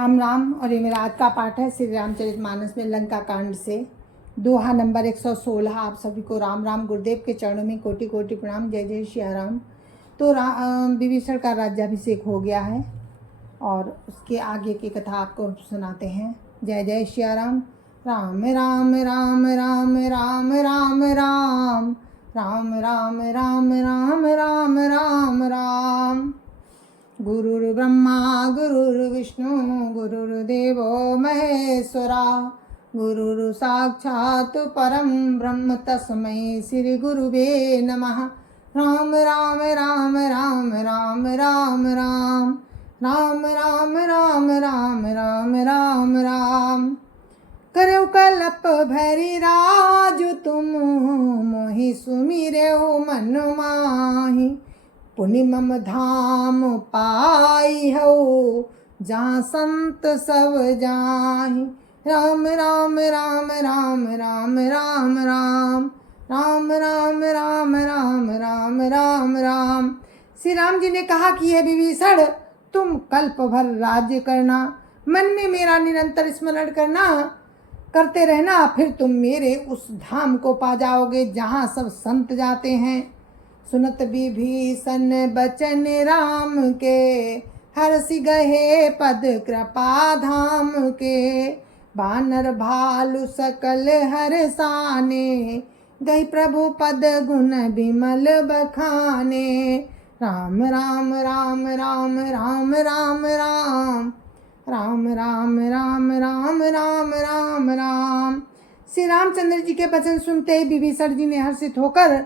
राम राम। और ये मेरा आज का पाठ है श्री रामचरितमानस में लंका कांड से दोहा नंबर 116। आप सभी को राम राम। गुरुदेव के चरणों में कोटि कोटि प्रणाम। जय जय श्री राम। तो विभीषण का राज्याभिषेक हो गया है और उसके आगे की कथा आपको सुनाते हैं। जय जय श्री राम। राम राम राम राम राम राम राम राम राम राम राम राम राम राम। गुरुर्ब्रह्मा गुरुर्विष्णु गुरुर्देवो महेश्वरा गुरुर्साक्षात् परं ब्रह्म तस्मै श्री गुरुवे नमः। राम राम राम राम राम राम राम राम राम राम राम राम राम राम। करौ कलप भरी राजु तुम मोहि सुमिरौ मन माहि। पुनि मम धाम पाई हो जहाँ संत सब जाहि। राम राम राम राम राम राम राम राम राम राम राम राम राम राम। श्री राम जी ने कहा कि हे विभीषण, तुम कल्प भर राज्य करना, मन में मेरा निरंतर स्मरण करते रहना, फिर तुम मेरे उस धाम को पा जाओगे जहाँ सब संत जाते हैं। सुनत विभीषण बचन राम के, हर्षि गहे पद कृपा धाम के। बानर भालु सकल हर्षाने, गई प्रभु पद गुण विमल बखाने। राम राम राम राम राम राम राम राम राम राम राम राम राम राम। श्री रामचंद्र जी के वचन सुनते ही विभीषण जी ने हर्षित होकर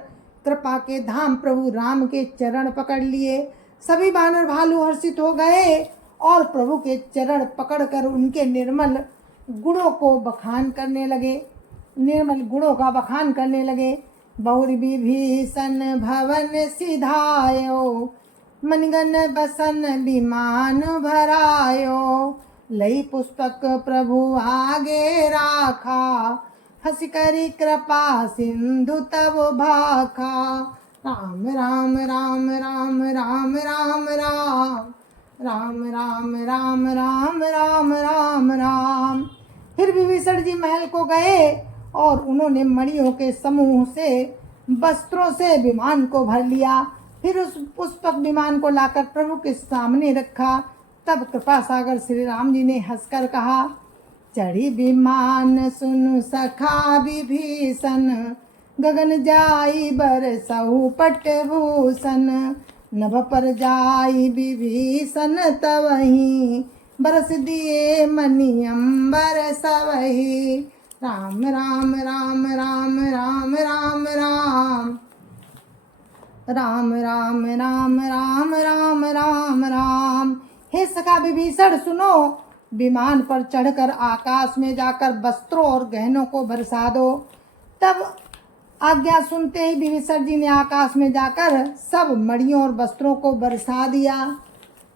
कृपा के धाम प्रभु राम के चरण पकड़ लिए। सभी बानर भालू हर्षित हो गए और प्रभु के चरण पकड़कर उनके निर्मल गुणों को बखान करने लगे, निर्मल गुणों का बखान करने लगे। बहुर विभीषण भवन सिधायो, मनगन बसन विमान भरायो। लई पुस्तक प्रभु आगे राखा, हंस करी कृपा सिंधु तब भाखा। राम राम राम राम राम राम राम राम राम राम राम राम राम राम। फिर विभीषण जी महल को गए और उन्होंने मणियों के समूह से वस्त्रों से विमान को भर लिया। फिर उस पुष्पक विमान को लाकर प्रभु के सामने रखा। तब कृपा सागर श्री राम जी ने हंसकर कहा, चढ़ी विमान सुन सखा विभीषण, गगन जाई बरसहु पटभूषण। नभ पर जाई विभीषण तवहीं, बरस दिए मनि अम्बर सवही। राम राम राम राम राम राम राम राम राम राम राम राम राम राम। हे सखा विभीषण सुनो, विमान पर चढ़कर आकाश में जाकर वस्त्रों और गहनों को बरसा दो। तब आज्ञा सुनते ही विभीषण जी ने आकाश में जाकर सब मणियों और वस्त्रों को बरसा दिया।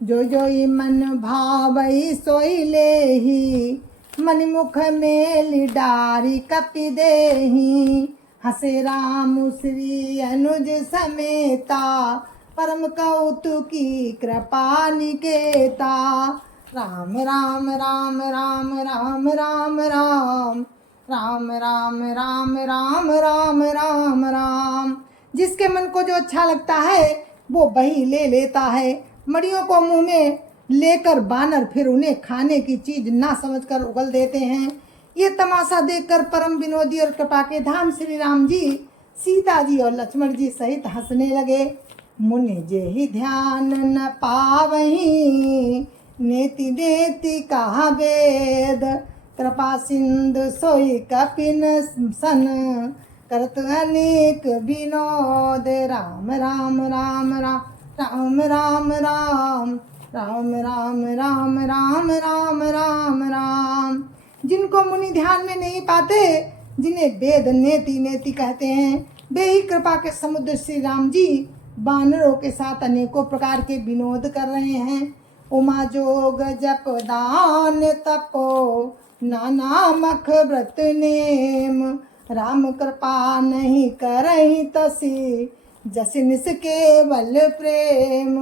जो जोई मन भावई सोई लेही, मन मुख मेलि डारी कपि देही। हसे राम श्री अनुज समेता, परम कौतुकी कृपा निकेता। राम राम राम राम राम राम राम राम राम राम राम राम राम राम। जिसके मन को जो अच्छा लगता है वो वही ले लेता है। मड़ियों को मुंह में लेकर बानर फिर उन्हें खाने की चीज ना समझकर उगल देते हैं। ये तमाशा देखकर परम विनोदी और कृपा के धाम श्री राम जी, सीता जी और लक्ष्मण जी सहित हंसने लगे। मुनि जेहि ध्यान न पावहीं, नेति नेति कहा वेद। कृपा सिंधु सोई कपिन सन, करत अनेक विनोद। राम राम राम राम राम राम राम राम राम राम राम राम राम। जिनको मुनि ध्यान में नहीं पाते, जिन्हें वेद नेति नेति कहते हैं, वे ही कृपा के समुद्र श्री राम जी बानरों के साथ अनेकों प्रकार के विनोद कर रहे हैं। उमा जोग जप दान तपो, नाना मख व्रत नेम। राम कृपा नहीं करहि तसी, जसि निस केवल प्रेम।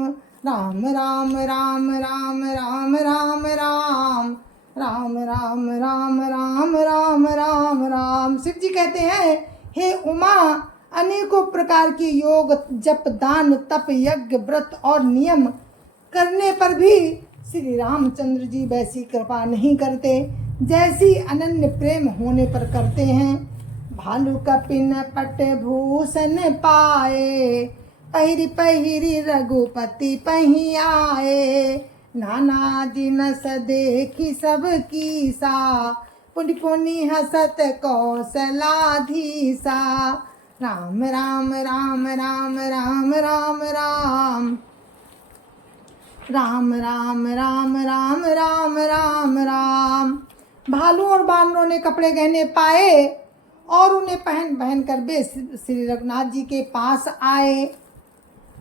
राम राम राम राम राम राम राम राम राम राम राम राम राम राम। शिव जी कहते हैं, हे उमा, अनेकों प्रकार के योग, जप, दान, तप, यज्ञ, व्रत और नियम करने पर भी श्री रामचंद्र जी वैसी कृपा नहीं करते जैसी अनन्य प्रेम होने पर करते हैं। भालू कपिन पट भूषण पाए, पहिरी पहिरी रघुपति पही आए। नाना जिनस देखी सब कीसा, पुनि पुनि हसत कौशलाधीसा। राम राम राम राम राम राम राम राम राम राम राम राम राम राम। भालू और बानरों ने कपड़े गहने पाए और उन्हें पहन पहन कर वे श्री रघुनाथ जी के पास आए।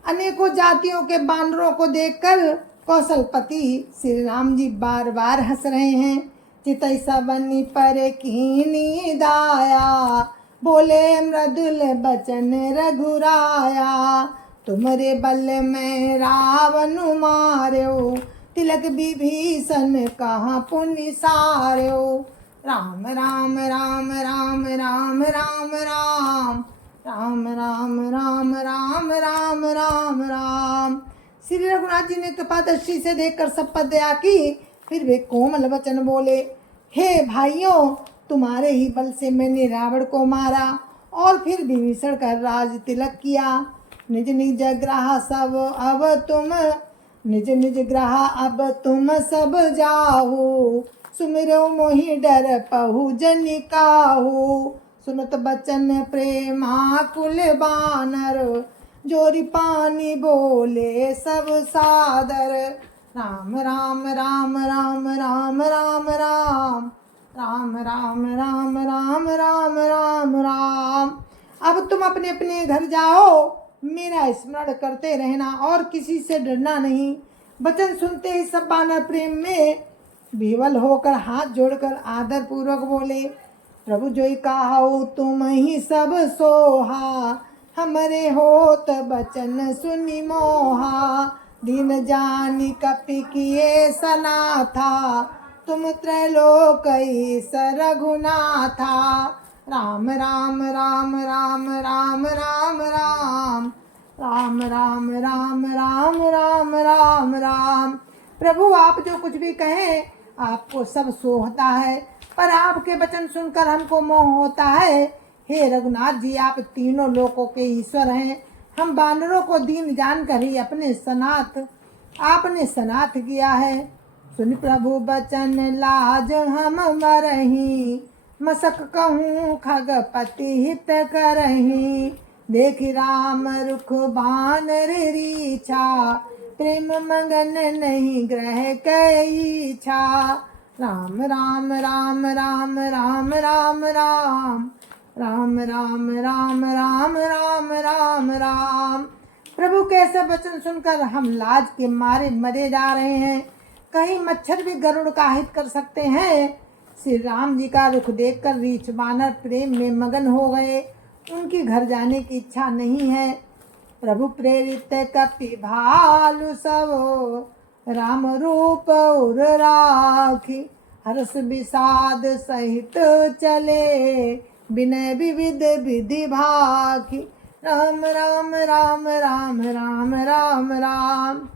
अनेकों जातियों के बानरों को देखकर कौशलपति श्री राम जी बार बार हंस रहे हैं। चितई सबनी पर कीनी दाया, बोले मृदुल बचन रघुराया। तुम्हारे बल में रावण मार्यो, तिलक विभीषण कहाँ पुण्य सार्यो। राम राम राम राम राम राम राम राम राम राम राम राम राम राम। श्री रघुनाथ जी ने कृपादृष्टि से देखकर सब पर दया की, फिर वे कोमल वचन बोले, हे भाइयों, तुम्हारे ही बल से मैंने रावण को मारा और फिर विभीषण का राज तिलक किया। निज निज ग्रह सब अब तुम, निज निज ग्रह अब तुम सब जाहु। सुमिरो मोहि डर पहु जनिकाहु, सुनत बचन प्रेमाकुल बानर। जोरी पानी बोले सब सादर। राम राम राम राम राम राम राम राम राम राम राम राम राम राम। अब तुम अपने अपने घर जाओ, मेरा स्मरण करते रहना और किसी से डरना नहीं। वचन सुनते ही सब बानर प्रेम में विवल होकर हाथ जोड़कर आदर पूर्वक बोले, प्रभु जोई कहाऊ तुम ही सब सोहा। हमरे होत बचन सुनि मोहा, दीन जानी कपि किए सनाथा। तुम त्रैलोक रघुनाथा। राम राम राम राम राम राम राम राम राम राम राम राम राम राम। प्रभु आप जो कुछ भी कहें आपको सब सोहता है, पर आपके वचन सुनकर हमको मोह होता है। हे रघुनाथ जी, आप तीनों लोकों के ईश्वर हैं। हम बानरों को दीन जानकर ही आपने सनाथ किया है। सुन प्रभु बचन लाज हम मरही, मसक कहूँ खगपति हित करही। देख राम रुख बानर रीछा, प्रेम मगन नहीं ग्रह कई छा। राम राम राम राम राम राम राम राम राम राम राम राम राम राम। प्रभु कैसे वचन सुनकर हम लाज के मारे मरे जा रहे हैं। कहीं मच्छर भी गरुड़ का हित कर सकते हैं। श्री राम जी का रुख देखकर रीछ बानर प्रेम में मगन हो गए। उनकी घर जाने की इच्छा नहीं है। प्रभु प्रेरित कपि भालु सब, राम रूप उर राखी। हर्ष विषाद सहित चले, विनय विविध विधि भाखी। राम राम राम राम राम राम राम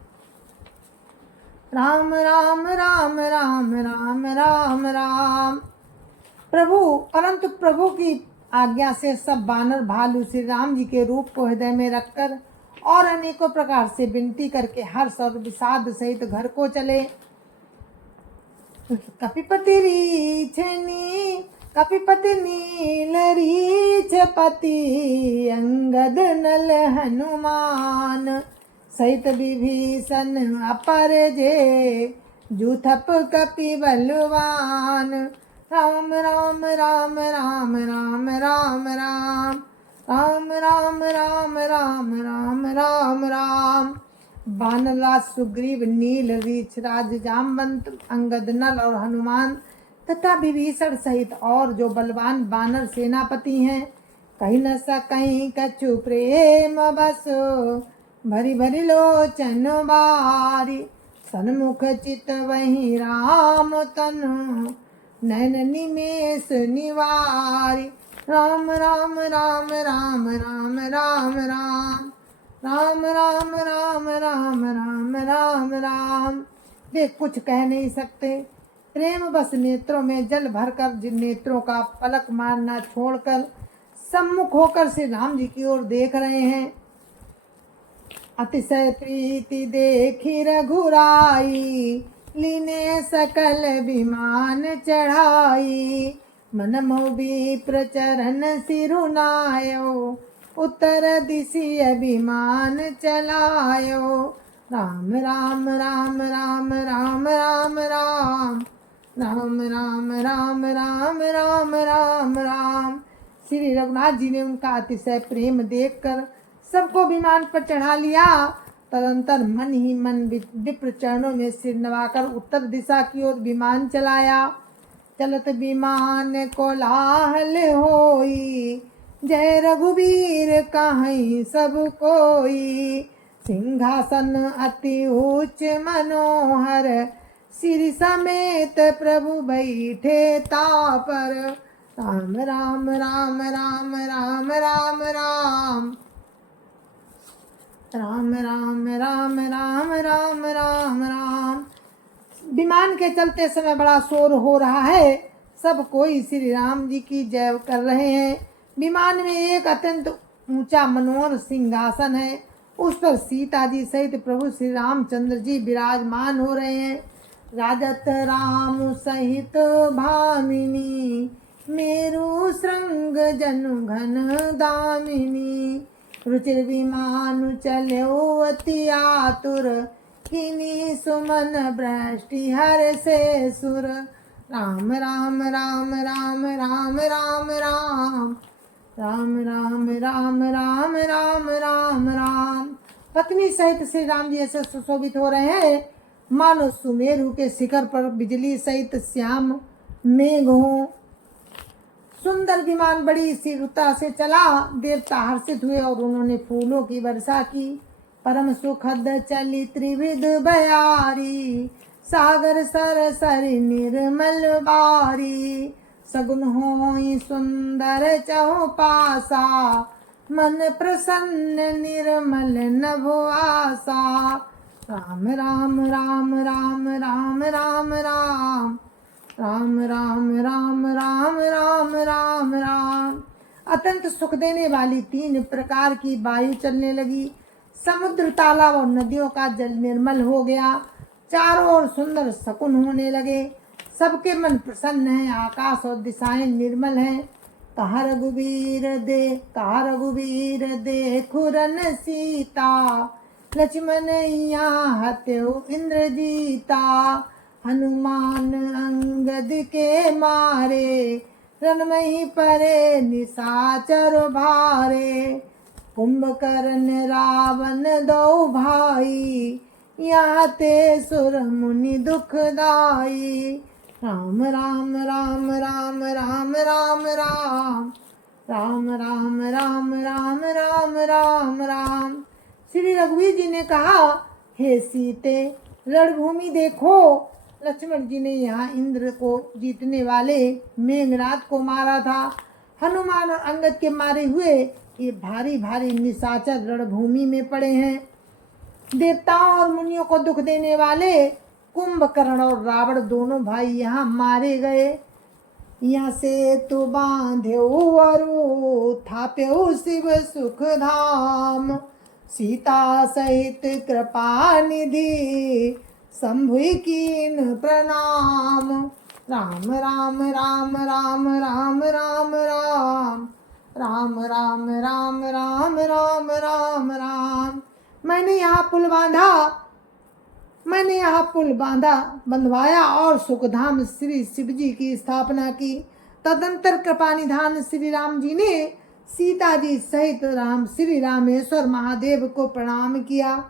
राम राम राम राम राम राम राम। परंतु प्रभु की आज्ञा से सब बानर भालू श्री राम जी के रूप को हृदय में रखकर और अनेकों प्रकार से विनती करके हर्ष और विषाद सहित घर को चले। कपिपति नील रीछ पति, अंगद नल हनुमान। सहित विभीषण अपर जे, जूथप कपि बलवान। राम राम राम राम राम राम राम राम राम राम राम राम राम राम। बानरराज सुग्रीव, नील रीछ राज जामवंत, अंगद नल और हनुमान तथा विभीषण सहित और जो बलवान बानर सेनापति हैं, कहीं न सकहीं कछु प्रेम बस, भरी भरी लोचन बारी। सन्मुख चित वही राम तनु, नैन निमेष निवारी। राम राम राम राम राम राम राम राम राम राम राम राम राम राम। वे कुछ कह नहीं सकते, प्रेम बस नेत्रों में जल भरकर जिन नेत्रों का पलक मारना छोड़कर सम्मुख होकर श्री राम जी की ओर देख रहे हैं। अतिशय प्रीति देखी रघुराई, लीने सकल विमान चढ़ाई। मन मोबी प्रचरण सिरुनायो, उत्तर दिशि अभिमान चलायो। राम राम राम राम राम राम राम राम राम राम राम राम राम राम। श्री रघुनाथ जी ने उनका अतिशय प्रेम देखकर सबको विमान पर चढ़ा लिया। तदंतर मन ही मन विप्र चरणों में सिर नवाकर उत्तर दिशा की ओर विमान चलाया। चलत विमान कोलाहल होई, जय रघुवीर कहीं सब कोई। सिंहासन अति उच्च मनोहर, सिर समेत प्रभु बैठे तापर। राम राम राम राम राम राम राम राम राम राम राम राम राम राम। विमान के चलते समय बड़ा शोर हो रहा है, सब कोई श्री राम जी की जय कर रहे हैं। विमान में एक अत्यंत ऊंचा मनोहर सिंहासन है, उस पर सीता जी सहित प्रभु श्री रामचंद्र जी विराजमान हो रहे हैं। राजत राम सहित भामिनी, मेरु श्रृंग जनु घन दामिनी। रुचिर विमान चलो अति आतुर, किनी सुमन बृष्टि हर से सुर। राम राम राम राम राम राम राम राम राम राम राम राम राम राम। पत्नी सहित श्री राम जी ऐसे सुशोभित हो रहे हैं मानो सुमेरु के शिखर पर बिजली सहित श्याम मेघ हो। सुंदर विमान बड़ी शीघ्रता से चला, देवता हर्षित हुए और उन्होंने फूलों की वर्षा की। परम सुखद चली त्रिविध बयारी, सागर सर सरि निर्मल बारी। सगुन होई सुंदर चहुपासा, मन प्रसन्न निर्मल नभ आसा। राम राम राम राम राम राम राम राम राम राम राम राम राम राम। अत्यंत सुख देने वाली 3 प्रकार की वायु चलने लगी। समुद्र, तालाब और नदियों का जल निर्मल हो गया। चारों ओर सुंदर शकुन होने लगे। सबके मन प्रसन्न है, आकाश और दिशाएं निर्मल हैं। कहा रघुवीर दे खुरन सीता, लक्ष्मण यहाँ हत्यो इंद्रजीता। हनुमान अंगद के मारे, रणमही परे निशाचर भारे। कुंभकर्ण रावण दो भाई, यहाँ ते सुर मुनि दुखदाई। राम राम राम राम राम राम राम राम राम राम राम राम राम राम। श्री रघुवीर जी ने कहा, हे सीते रणभूमि देखो। लक्ष्मण जी ने यहाँ इंद्र को जीतने वाले मेघनाद को मारा था। हनुमान और अंगद के मारे हुए ये भारी भारी निशाचर रणभूमि में पड़े हैं। देवताओं और मुनियों को दुख देने वाले कुंभकर्ण और रावण दोनों भाई यहाँ मारे गए। यहाँ से तो बांध्यो अरु, थाप्यो शिव सुख धाम। सीता सहित कृपा निधि, शंभु कीन प्रणाम। राम राम राम राम राम राम राम राम राम राम राम राम राम राम। मैंने यहाँ पुल बांधा बंधवाया और सुखधाम श्री शिव जी की स्थापना की। तदंतर कृपा निधान श्री राम जी ने सीता जी सहित श्री रामेश्वर महादेव को प्रणाम किया।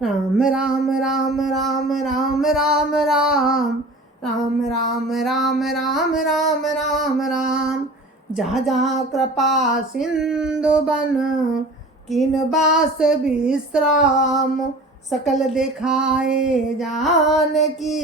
राम राम राम राम राम राम राम राम राम राम राम राम राम राम। जहाँ जहाँ कृपा सिंधु बन, किन बास विश्राम। सकल दिखाए जानकी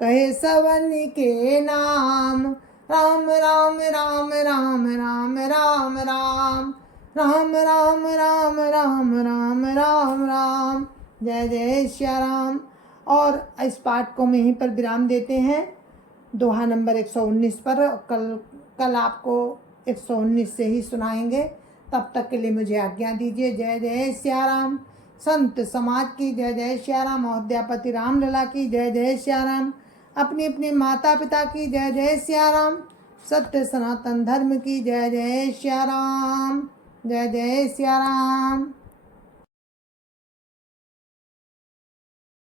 कहे सवन के नाम। राम राम राम राम राम राम राम राम राम राम राम राम राम राम। जय जय श्या राम। और इस पाठ को हम यहीं पर विराम देते हैं, दोहा नंबर 119 पर। कल आपको 119 से ही सुनाएंगे। तब तक के लिए मुझे आज्ञा दीजिए। जय जय श्या राम। संत समाज की जय जय श्या राम। अयोध्यापति रामलला की जय जय श्या राम। अपने अपने माता पिता की जय जय श्या राम। सत्य सनातन धर्म की जय जय श्या राम। जय जय श्या राम।